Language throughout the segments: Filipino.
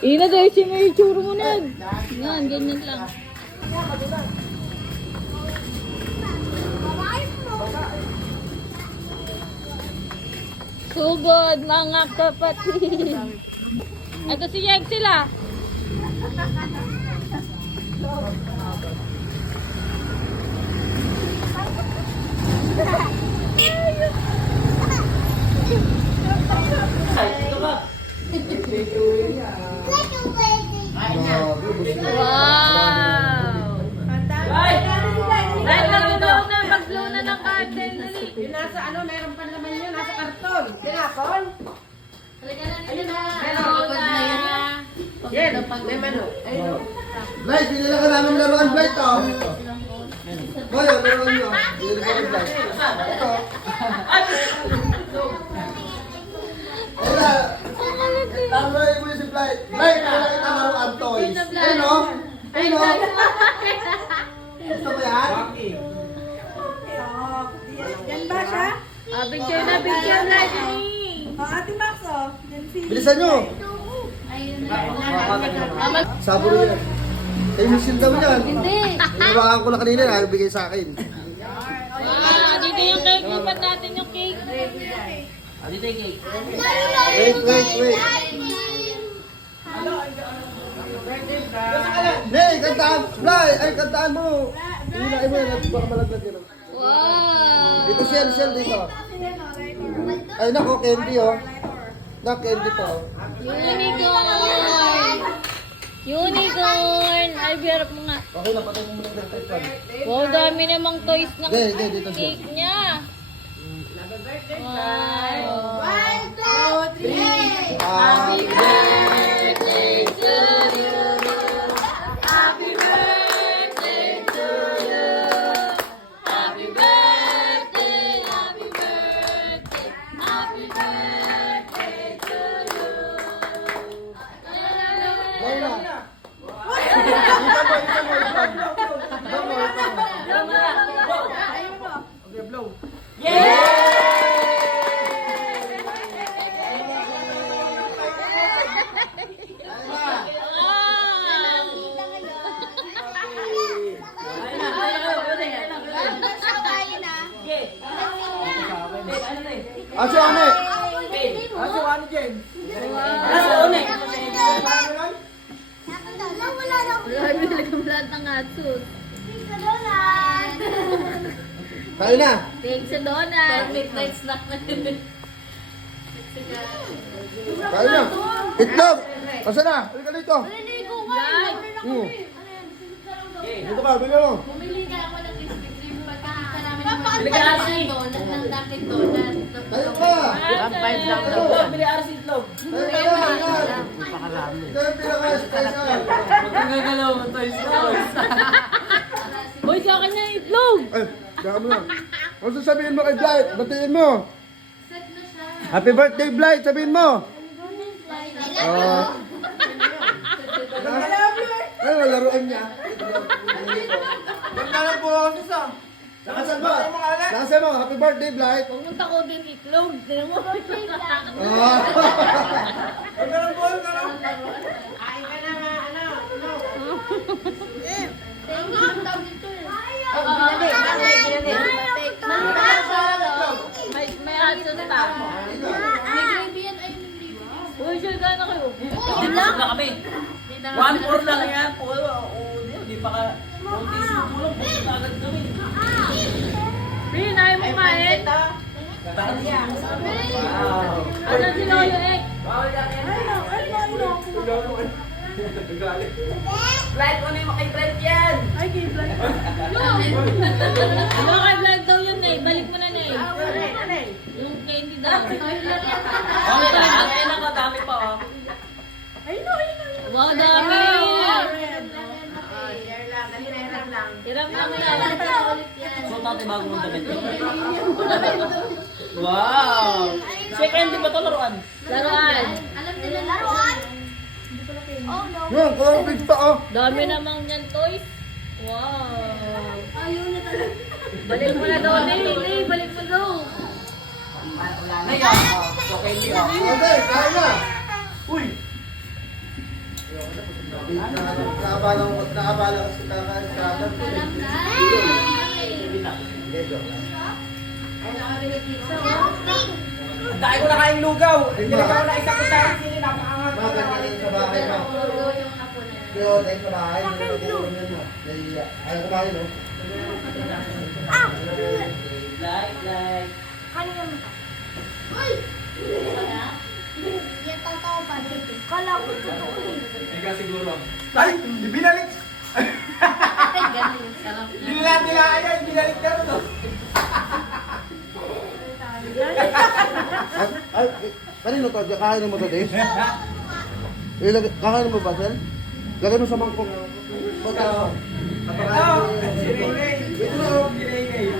Ina dahil si may itsura mo na. Yan, ganyan lang. Sugod mga kapatid. Ito si Yeg sila. Wow! Dahil mag-blow na ng candle. Dali. Yung nasa ano, mayroon pa naman yun, nasa karton. Pinapon? Ayun na. Blow na. Yan, may mano. Ayun. Blight, pinila ka namin laruan, Blight, oh. Boy, ang laruan nyo. Pinila ka rin, Blight. Ito. Ayun, taruan mo si Blight. Blight, pinila kita laruan, toys. Ayun, oh. Ayun, oh. Gusto mo yan? Yan ba siya? Picture na, picture na. Ate Max, oh. Bilisan nyo. Saburo yan. Kay Michelle daw yan. Hindi. Inawakan ko na kanina, ayaw bigay sa akin. Dito yung cake. Lipat natin yung cake. Wait. Nay, kantaan! Blay! Ay, kantaan mo! Hinain mo yan at baka malaglag yun. Wow! Dito, Shell, dito. Ay, nako, candy, oh. Candy to. Unicorn! Ay, biyarap mo nga. Okay na, patay mo muna yung type 1. Wow, dami namang toys na Hindi, dito siya. cake niya. Wow! 1, 2, 3. Happy birthday to you. Happy birthday to you. Happy birthday, happy birthday, happy birthday to you. Laura. Aso, ane? Aso, ane, James? Aso, ane? Wala, nilagam lahat ng atsos. Tayo na. Thanks sa donut. Midnight snack na yun. Tayo na. Itlog. Asa na? Halika dito. Dito ka, bigyan mo. Bumili ka ako ng Krispy Kreme pagkakita namin ng mga donut ng Dunkin' Donut. Tayo ka. Bili RC itlog. Tayo na. Ito yung pinaka-special. Magagalaw mo toys na toys. Hoy, sa akin na itlog. Ay, daka mo lang. Ano sasabihin mo kay Blight? Batiin mo. Set na siya. Happy birthday, Blight. Sabihin mo. Ay, laruan niya. Ganda na po ako isa. Nakasan mo? Nakasan mo? Happy birthday, Blight. Pumunta ko din itlog. Tingnan mo. Ganda na po ako. Ay ka na nga, ano? Thank you. Ang tawag dito eh. May atsos pa. May gravy yan. Ay, may gravy. Uy, sure ka na kayo. Busog na kami. 1-4 lang yan. Di pa ka. Kunti sa tulong. Busog na agad kami. Pin, ayaw mo kumain? Ano si Lolo eh? Blight, ano yung makay-Blight yan? Ano kay vlog daw yun eh? Balik mo na na eh. Yung candy daw. Okay lang. Kaya nakadami pa oh. Wow, dami! Hiram lang lang. So, tate bago mong damit. Wow! Second, di ba ito laruan? Laruan. Alam nila laruan? Oh no. Yan, cornflakes pa, oh. Dami namang yan toys. Wow. Ayaw na talaga. Balik mo na daw, Nay. Nay, balik mo daw. Wala na yan. Okay, hindi oh. Okay, kain na. Uy! Nakabala kasi kakain sa akin. Hindi, joke lang. Ang dahil ko na kain lugaw. Hindi na ako na isang kutayang sili. Napakangat ko Bakit na. galing sa bahay mo? Yung hapon na. Pero tayo sa bahay, hindi na pagkukunin mo. Nahiya. Ayaw kumain, no? Like. Ikaw siguro. Ay! Binalik! Ganun, sarap na. Nila ayan. Binalik ka rin oh. Ay, kanino to? Kakain mo to, Dave? Kakain mo ba, Sel? Lagay mo sa mangkok. Pagka. Ito! Si Ray. Ito. Si Ray.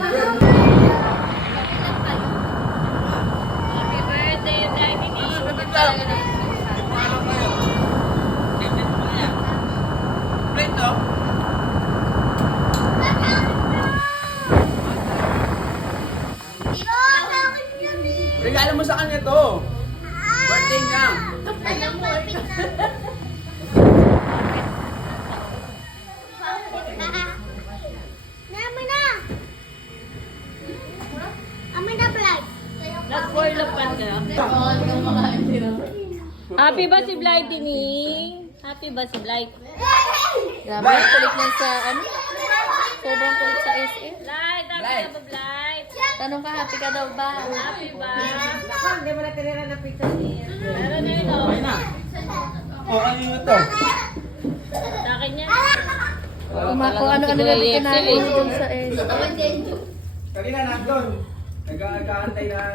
Happy birthday, Daddy Nick. Plate to? Regalo mo sa kanya to. Birthday niya. Nag-forlapan ka. Oo, kumakain sila. Happy ba si Blight, Tinging? Happy ba si Blight? Grabe, kulit niya sa ano? Sobrang kulit sa SM. Blight, happy Blight. na ba, Blight? Tanong ka, happy ka daw ba? Happy ba? Hindi mo na tinira ng pizza niya. Meron na yun, oh. Okay na. Oh, ano yun ito? Sa akin yan. Kung ano-ano na din kinain mo dun sa SM. Kanina nandun. Nag-aantay na.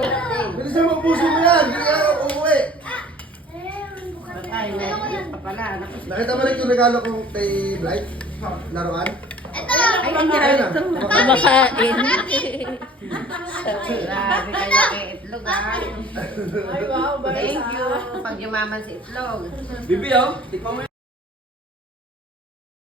Bilisan mo, puso mo yan. Hindi ka umuwi. Ay, pa pala. Nakita mo rin yung regalo kong kay Blight? Laruan? Ay, hindi Ayun na. Kumakain. Grabe kayo kay itlog, ha? Ay, wow. Thank you. Pag yumaman sa itlog. Bibi oh. Tikman mo